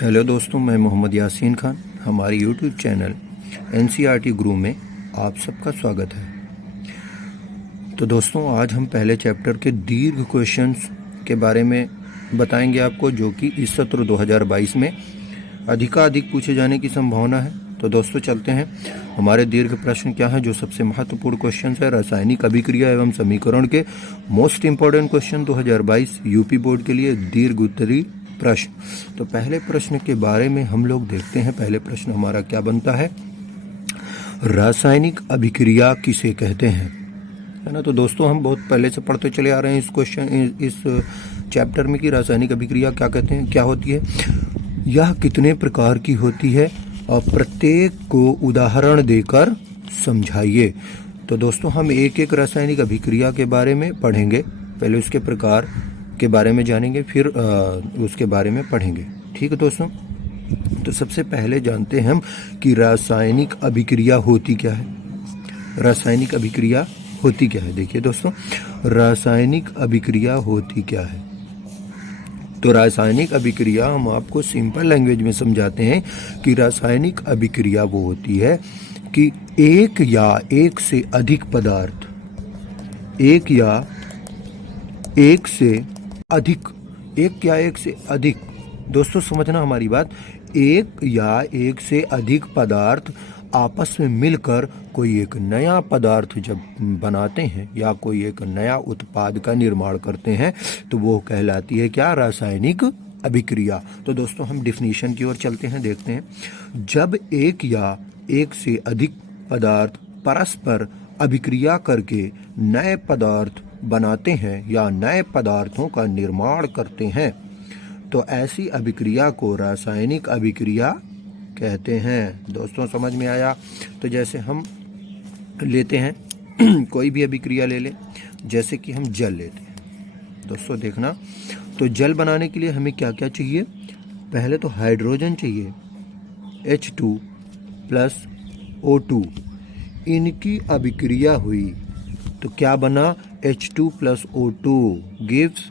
Hello दोस्तों, मैं मोहम्मद यासीन खान। हमारे यूट्यूब चैनल एनसीईआरटी गुरु में आप सबका स्वागत है। तो दोस्तों, आज हम पहले चैप्टर के दीर्घ क्वेश्चंस के बारे में बताएंगे आपको, जो कि इस सत्र 2022 में अधिकाधिक पूछे जाने की संभावना है। तो दोस्तों चलते हैं, हमारे दीर्घ प्रश्न क्या हैं। जो सबसे महत्वपूर्ण क्वेश्चन है रासायनिक अभिक्रिया एवं समीकरण के most important question 2022 UP board के लिए दीर्घ उत्तरीय प्रश्न। तो पहले प्रश्न के बारे में हम लोग देखते हैं। पहले प्रश्न हमारा क्या बनता है, रासायनिक अभिक्रिया किसे कहते हैं, है ना। तो दोस्तों, हम बहुत पहले से पढ़ते चले आ रहे हैं इस चैप्टर में कि रासायनिक अभिक्रिया क्या कहते हैं, क्या होती है, यह कितने प्रकार की होती है और प्रत्येक को उदाहरण देकर समझाइए। तो दोस्तों, हम एक एक रासायनिक अभिक्रिया के बारे में पढ़ेंगे। पहले उसके प्रकार के बारे में जानेंगे, फिर उसके बारे में पढ़ेंगे। ठीक है दोस्तों। तो सबसे पहले जानते हैं हम कि रासायनिक अभिक्रिया होती क्या है। रासायनिक अभिक्रिया होती क्या है, देखिए दोस्तों, रासायनिक अभिक्रिया होती क्या है। तो रासायनिक अभिक्रिया हम आपको सिंपल लैंग्वेज में समझाते हैं कि रासायनिक अभिक्रिया वो होती है कि एक या एक से अधिक पदार्थ, एक या एक से अधिक, एक या एक से अधिक, दोस्तों समझना हमारी बात, एक या एक से अधिक पदार्थ आपस में मिलकर कोई एक नया पदार्थ जब बनाते हैं या कोई एक नया उत्पाद का निर्माण करते हैं तो वो कहलाती है क्या, रासायनिक अभिक्रिया। तो दोस्तों, हम डिफिनीशन की ओर चलते हैं, देखते हैं। जब एक या एक से अधिक पदार्थ परस्पर अभिक्रिया करके नए पदार्थ बनाते हैं या नए पदार्थों का निर्माण करते हैं तो ऐसी अभिक्रिया को रासायनिक अभिक्रिया कहते हैं। दोस्तों समझ में आया। तो जैसे हम लेते हैं कोई भी अभिक्रिया ले लें, जैसे कि हम जल लेते हैं। दोस्तों देखना, तो जल बनाने के लिए हमें क्या क्या चाहिए। पहले तो हाइड्रोजन चाहिए, H2 प्लस O2, इनकी अभिक्रिया हुई तो क्या बना, H2 plus O2 gives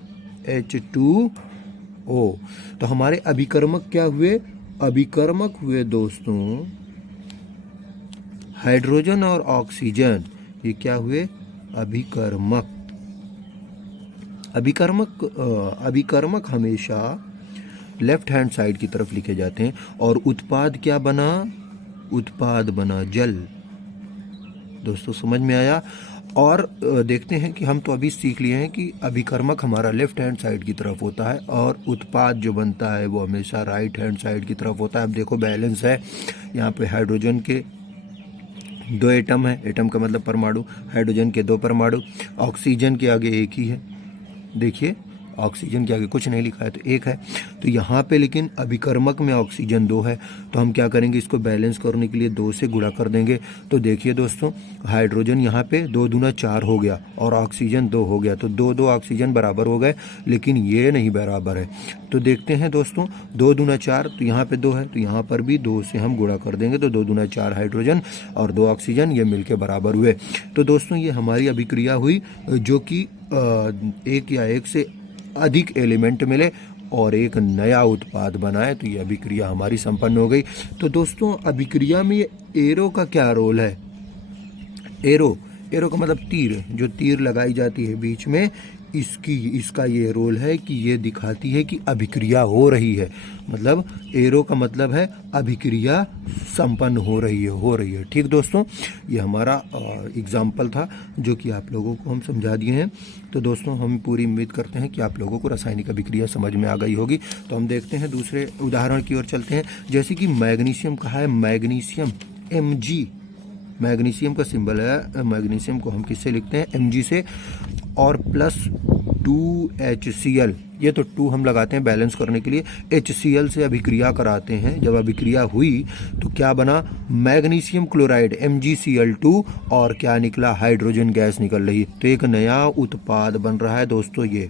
H2O। तो हमारे अभिकर्मक क्या हुए, अभिकर्मक हुए दोस्तों हाइड्रोजन और ऑक्सीजन, ये क्या हुए, अभिकर्मक। अभिकर्मक हमेशा लेफ्ट हैंड साइड की तरफ लिखे जाते हैं और उत्पाद क्या बना, उत्पाद बना जल। दोस्तों समझ में आया। और देखते हैं कि हम तो अभी सीख लिए हैं कि अभिकर्मक हमारा लेफ्ट हैंड साइड की तरफ होता है और उत्पाद जो बनता है वो हमेशा राइट हैंड साइड की तरफ होता है। अब देखो बैलेंस है, यहाँ पे हाइड्रोजन के 2 एटम है, एटम का मतलब परमाणु, हाइड्रोजन के 2 परमाणु, ऑक्सीजन के आगे एक ही है। देखिए ऑक्सीजन के आगे कुछ नहीं लिखा है तो एक है। तो यहाँ पे लेकिन अभिकर्मक में ऑक्सीजन 2 है, तो हम क्या करेंगे, इसको बैलेंस करने के लिए 2 से गुणा कर देंगे। तो देखिए दोस्तों, हाइड्रोजन यहाँ पे 2 दूना 4 हो गया और ऑक्सीजन 2 हो गया, तो 2 ऑक्सीजन बराबर हो गए, लेकिन ये नहीं बराबर है। तो देखते हैं दोस्तों, 2 दूना 4, तो यहाँ पे 2 है, तो यहाँ पर भी 2 से हम गुणा कर देंगे, तो 2 दूना 4 हाइड्रोजन और 2 ऑक्सीजन, ये मिलके बराबर हुए। तो दोस्तों ये हमारी अभिक्रिया हुई जो कि एक या एक से अधिक एलिमेंट मिले और एक नया उत्पाद बनाए, तो ये अभिक्रिया हमारी संपन्न हो गई। तो दोस्तों अभिक्रिया में ये एरो का क्या रोल है, एरो का मतलब तीर, जो तीर लगाई जाती है बीच में, इसका ये रोल है कि ये दिखाती है कि अभिक्रिया हो रही है। मतलब एरो का मतलब है अभिक्रिया संपन्न हो रही है। ठीक दोस्तों, ये हमारा एग्जाम्पल था जो कि आप लोगों को हम समझा दिए हैं। तो दोस्तों हम पूरी उम्मीद करते हैं कि आप लोगों को रासायनिक अभिक्रिया समझ में आ गई होगी। तो हम देखते हैं दूसरे उदाहरण की ओर चलते हैं। जैसे कि मैग्नीशियम कहा है, मैग्नीशियम Mg, मैग्नीशियम का सिंबल है, मैग्नीशियम को हम किससे लिखते हैं, Mg से, और प्लस 2HCl, ये तो 2 हम लगाते हैं बैलेंस करने के लिए, HCl से अभिक्रिया कराते हैं। जब अभिक्रिया हुई तो क्या बना, मैग्नीशियम क्लोराइड MgCl2, और क्या निकला, हाइड्रोजन गैस निकल रही। तो एक नया उत्पाद बन रहा है दोस्तों, ये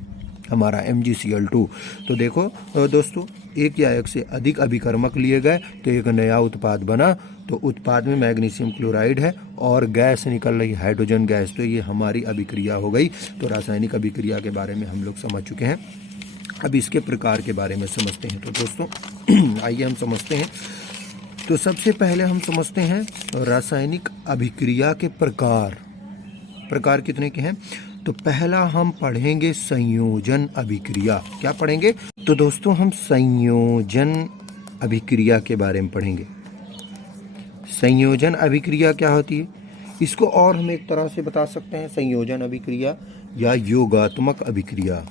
हमारा MgCl2। तो देखो दोस्तों, एक या एक से अधिक अभिकर्मक लिए गए तो एक नया उत्पाद बना। तो उत्पाद में मैग्नीशियम क्लोराइड है और गैस निकल रही हाइड्रोजन गैस, तो ये हमारी अभिक्रिया हो गई। तो रासायनिक अभिक्रिया के बारे में हम लोग समझ चुके हैं। अब इसके प्रकार के बारे में समझते हैं। तो दोस्तों आइए हम समझते हैं। तो सबसे पहले हम समझते हैं रासायनिक अभिक्रिया के प्रकार। प्रकार कितने के हैं? तो पहला हम पढ़ेंगे संयोजन अभिक्रिया। क्या पढ़ेंगे? तो दोस्तों हम संयोजन अभिक्रिया के बारे में पढ़ेंगे। संयोजन अभिक्रिया क्या होती है? इसको और हम एक तरह से बता सकते हैं, संयोजन अभिक्रिया या योगात्मक अभिक्रिया।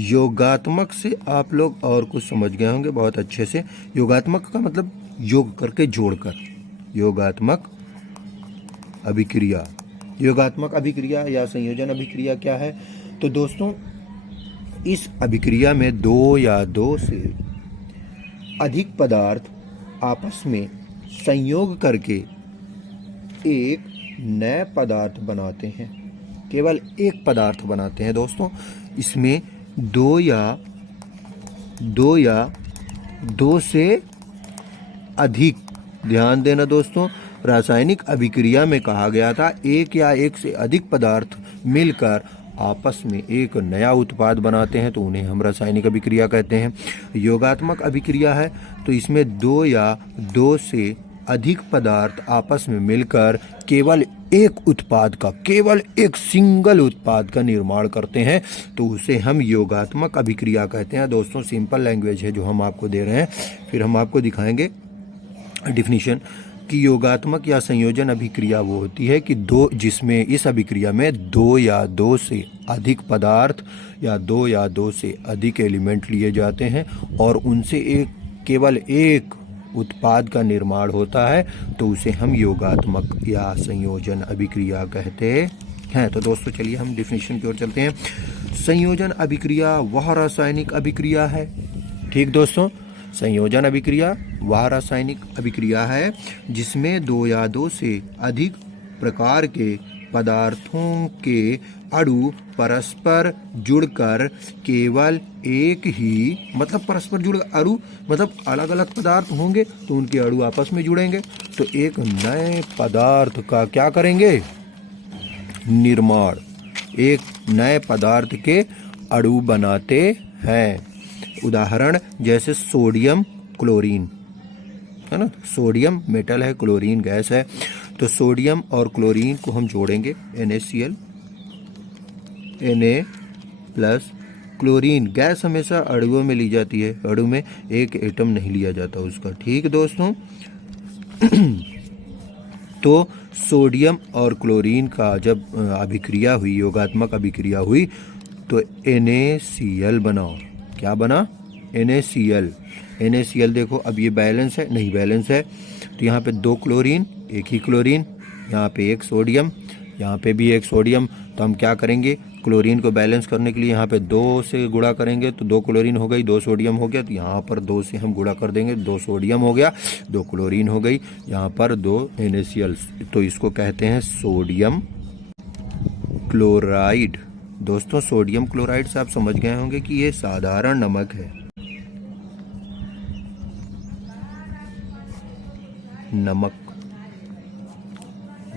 योगात्मक से आप लोग और कुछ समझ गए होंगे बहुत अच्छे से। योगात्मक का मतलब योग करके जोड़कर, योगात्मक अभिक्रिया। योगात्मक अभिक्रिया या संयोजन अभिक्रिया क्या है? तो दोस्तों इस अभिक्रिया में दो या दो से अधिक पदार्थ आपस में संयोग करके एक नए पदार्थ बनाते हैं। केवल एक पदार्थ बनाते हैं दोस्तों। इसमें दो या दो से अधिक, ध्यान देना दोस्तों, रासायनिक अभिक्रिया में कहा गया था एक या एक से अधिक पदार्थ मिलकर आपस में एक नया उत्पाद बनाते हैं, तो उन्हें हम रासायनिक अभिक्रिया कहते हैं। योगात्मक अभिक्रिया है तो इसमें दो या दो से अधिक पदार्थ आपस में मिलकर केवल एक उत्पाद का, केवल एक सिंगल उत्पाद का निर्माण करते हैं, तो उसे हम योगात्मक अभिक्रिया कहते हैं। दोस्तों सिंपल लैंग्वेज है जो हम आपको दे रहे हैं, फिर हम आपको दिखाएंगे डिफिनीशन कि योगात्मक या संयोजन अभिक्रिया वो होती है कि जिसमें इस अभिक्रिया में दो या दो से अधिक पदार्थ या दो से अधिक एलिमेंट लिए जाते हैं और उनसे केवल एक उत्पाद का निर्माण होता है, तो उसे हम योगात्मक या संयोजन अभिक्रिया कहते हैं। तो दोस्तों चलिए हम डिफिनीशन की ओर चलते हैं। संयोजन अभिक्रिया वह रासायनिक अभिक्रिया है, ठीक दोस्तों, संयोजन अभिक्रिया वह रासायनिक अभिक्रिया है जिसमें दो या दो से अधिक प्रकार के पदार्थों के अणु परस्पर जुड़कर केवल एक ही, मतलब परस्पर जुड़ अणु मतलब अलग अलग पदार्थ होंगे तो उनके अणु आपस में जुड़ेंगे तो एक नए पदार्थ का क्या करेंगे? निर्माण, एक नए पदार्थ के अणु बनाते हैं। उदाहरण जैसे सोडियम क्लोरीन, है ना, सोडियम मेटल है, क्लोरीन गैस है, तो सोडियम और क्लोरीन को हम जोड़ेंगे NaCl, Na plus chlorine. Gas हमेशा अणुओं में ली जाती है, अणु में एक एटम नहीं लिया जाता उसका, ठीक दोस्तों। तो सोडियम और क्लोरीन का जब अभिक्रिया हुई, योगात्मक अभिक्रिया हुई, तो NaCl बनाओ। क्या बना? NaCl। NaCl देखो अब ये बैलेंस है, नहीं बैलेंस है, तो यहाँ पे दो क्लोरीन, एक ही क्लोरीन, यहाँ पे एक सोडियम, यहाँ पे भी एक सोडियम, तो हम क्या करेंगे? क्लोरीन को बैलेंस करने के लिए यहाँ पे दो से गुणा करेंगे, तो दो क्लोरीन हो गई, दो सोडियम हो गया, तो यहाँ पर दो से हम गुणा कर देंगे, दो सोडियम हो गया, दो क्लोरीन हो गई, यहाँ पर दो NaCl, तो इसको कहते हैं सोडियम क्लोराइड। दोस्तों सोडियम क्लोराइड से आप समझ गए होंगे कि ये साधारण नमक है,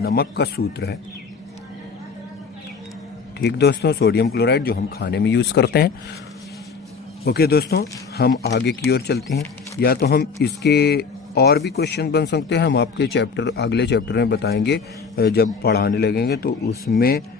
नमक का सूत्र है, ठीक दोस्तों, सोडियम क्लोराइड जो हम खाने में यूज़ करते हैं। ओके दोस्तों हम आगे की ओर चलते हैं। या तो हम इसके और भी क्वेश्चन बन सकते हैं, हम आपके अगले चैप्टर में बताएंगे जब पढ़ाने लगेंगे, तो उसमें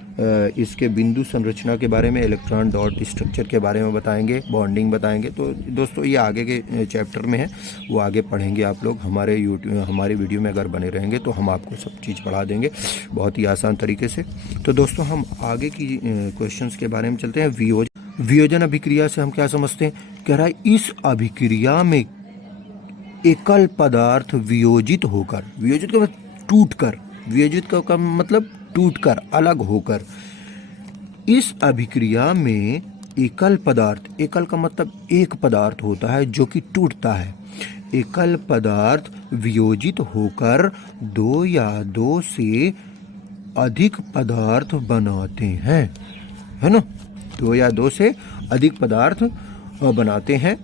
इसके बिंदु संरचना के बारे में, इलेक्ट्रॉन डॉट स्ट्रक्चर के बारे में बताएंगे, बॉन्डिंग बताएंगे। तो दोस्तों ये आगे के चैप्टर में है, वो आगे पढ़ेंगे आप लोग। हमारे वीडियो में अगर बने रहेंगे तो हम आपको सब चीज़ पढ़ा देंगे बहुत ही आसान तरीके से। तो दोस्तों हम आगे की क्वेश्चंस के बारे में चलते हैं। वियोजन अभिक्रिया से हम क्या समझते हैं? कह रहा है इस अभिक्रिया में एकल पदार्थ वियोजित होकर, वियोजित का मतलब टूटकर, वियोजित का मतलब टूटकर, अलग होकर, इस अभिक्रिया में एकल पदार्थ, एकल का मतलब एक पदार्थ होता है जो कि टूटता है, एकल पदार्थ वियोजित होकर दो या दो से अधिक पदार्थ बनाते हैं, है ना, दो या दो से अधिक पदार्थ बनाते हैं,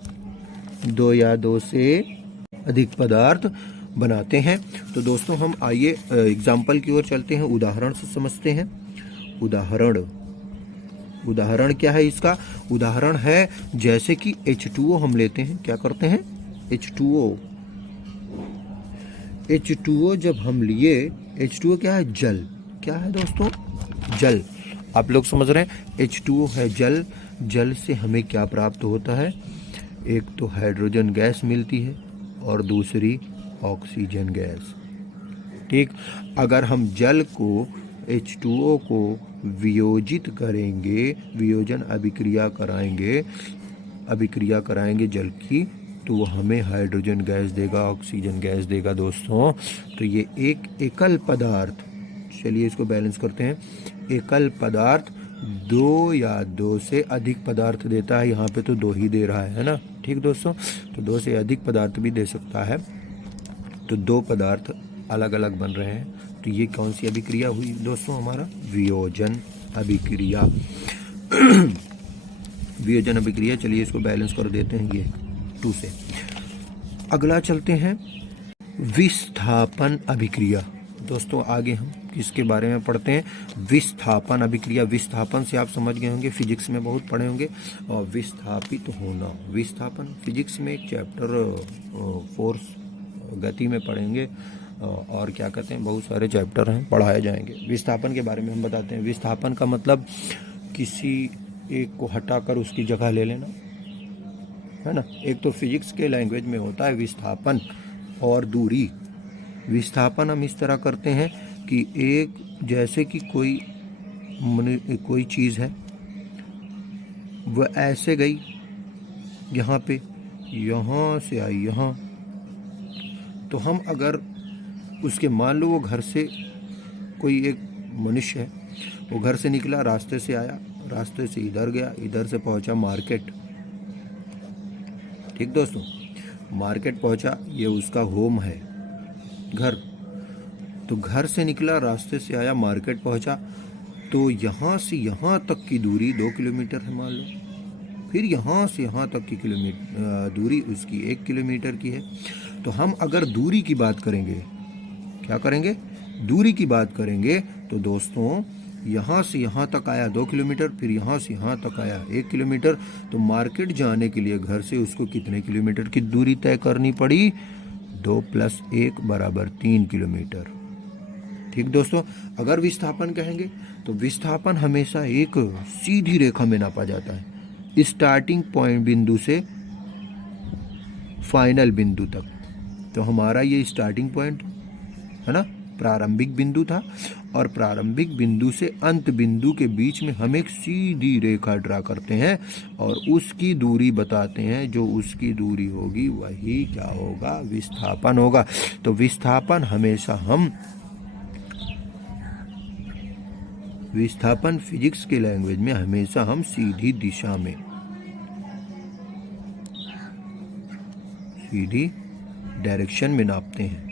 दो या दो से अधिक पदार्थ बनाते हैं। तो दोस्तों हम आइए एग्जाम्पल की ओर चलते हैं, उदाहरण से समझते हैं। उदाहरण उदाहरण क्या है इसका? उदाहरण है जैसे कि H2O हम लेते हैं, क्या करते हैं? H2O जब हम लिए, H2O क्या है? जल। क्या है दोस्तों? जल। आप लोग समझ रहे हैं? H2O है जल। जल से हमें क्या प्राप्त होता है? एक तो हाइड्रोजन गैस मिलती है और दूसरी ऑक्सीजन गैस। ठीक। अगर हम जल को H2O को वियोजित करेंगे, वियोजन अभिक्रिया कराएंगे जल की, तो वो हमें हाइड्रोजन गैस देगा, ऑक्सीजन गैस देगा दोस्तों। तो ये एक एकल पदार्थ, चलिए इसको बैलेंस करते हैं। एकल पदार्थ दो या दो से अधिक पदार्थ देता है। यहाँ पे तो दो ही दे रहा है ना। ठीक दोस्तों, तो दो से अधिक पदार्थ भी दे सकता है। तो दो पदार्थ अलग अलग बन रहे हैं। तो ये कौन सी अभिक्रिया हुई दोस्तों? हमारा वियोजन अभिक्रिया। वियोजन अभिक्रिया। चलिए इसको बैलेंस कर देते हैं ये 2 से। अगला चलते हैं विस्थापन अभिक्रिया। दोस्तों आगे हम किसके बारे में पढ़ते हैं? विस्थापन अभिक्रिया। विस्थापन से आप समझ गए होंगे, फिजिक्स में बहुत पढ़े होंगे। और विस्थापित होना, विस्थापन फिजिक्स में एक चैप्टर फोर्स गति में पढ़ेंगे। और क्या कहते हैं, बहुत सारे चैप्टर हैं, पढ़ाए जाएंगे। विस्थापन के बारे में हम बताते हैं। विस्थापन का मतलब किसी एक को हटाकर उसकी जगह ले लेना, है ना। एक तो फिजिक्स के लैंग्वेज में होता है विस्थापन और दूरी। विस्थापन हम इस तरह करते हैं कि एक, जैसे कि कोई चीज़ है, वह ऐसे गई यहाँ पे, यहाँ से आई यहाँ, तो हम अगर उसके, मान लो वो घर से, कोई एक मनुष्य है, वो घर से निकला, रास्ते से आया, रास्ते से इधर गया, इधर से पहुंचा मार्केट। ठीक दोस्तों, मार्केट पहुंचा, ये उसका होम है, घर। तो घर से निकला, रास्ते से आया, मार्केट पहुंचा, तो यहाँ से यहाँ तक की दूरी 2 किलोमीटर है मान लो। फिर यहाँ से यहाँ तक की दूरी उसकी 1 किलोमीटर की है। तो हम अगर दूरी की बात करेंगे, क्या करेंगे? दूरी की बात करेंगे, तो दोस्तों यहाँ से यहाँ तक आया 2 किलोमीटर, फिर यहाँ से यहाँ तक आया 1 किलोमीटर। तो मार्केट जाने के लिए घर से उसको कितने किलोमीटर की दूरी तय करनी पड़ी? 2 + 1 = 3 किलोमीटर। ठीक दोस्तों, अगर विस्थापन कहेंगे तो विस्थापन हमेशा एक सीधी रेखा में नापा जाता है, स्टार्टिंग पॉइंट बिंदु से फाइनल बिंदु तक। तो हमारा ये स्टार्टिंग पॉइंट है ना, प्रारंभिक बिंदु था, और प्रारंभिक बिंदु से अंत बिंदु के बीच में हम एक सीधी रेखा ड्रा करते हैं और उसकी दूरी बताते हैं। जो उसकी दूरी होगी वही क्या होगा? विस्थापन होगा। तो विस्थापन हमेशा हम, विस्थापन फिजिक्स के लैंग्वेज में हमेशा हम सीधी दिशा में, सीधी डायरेक्शन में नापते हैं,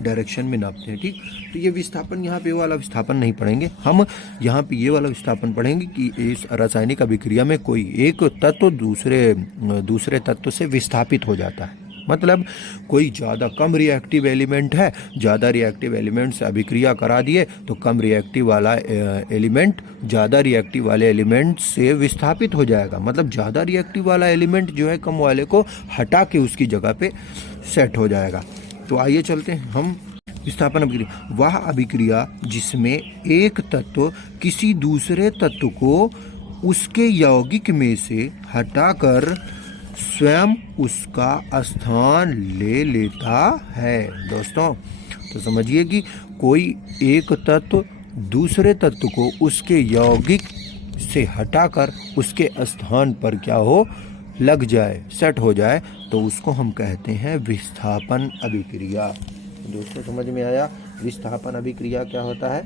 डायरेक्शन में नापते हैं। ठीक, तो ये विस्थापन, यहाँ पे वाला विस्थापन नहीं पढ़ेंगे हम, यहाँ पे ये वाला विस्थापन पढ़ेंगे कि इस रासायनिक अभिक्रिया में कोई एक तत्व दूसरे तत्व से विस्थापित हो जाता है। मतलब कोई ज़्यादा कम रिएक्टिव एलिमेंट है, ज़्यादा रिएक्टिव एलिमेंट से अभिक्रिया करा दिए, तो कम रिएक्टिव वाला एलिमेंट ज़्यादा रिएक्टिव वाले एलिमेंट से विस्थापित हो जाएगा। मतलब ज़्यादा रिएक्टिव वाला एलिमेंट जो है कम वाले को हटा के उसकी जगह पे सेट हो जाएगा। तो आइए चलते हैं हम विस्थापन अभिक्रिया। वह अभिक्रिया जिसमें एक तत्व किसी दूसरे तत्व को उसके यौगिक में से हटाकर स्वयं उसका स्थान ले लेता है। दोस्तों तो समझिए कि कोई एक तत्व दूसरे तत्व को उसके यौगिक से हटाकर उसके स्थान पर क्या हो, लग जाए, सेट हो जाए, तो उसको हम कहते हैं विस्थापन अभिक्रिया। दोस्तों समझ में आया विस्थापन अभिक्रिया क्या होता है?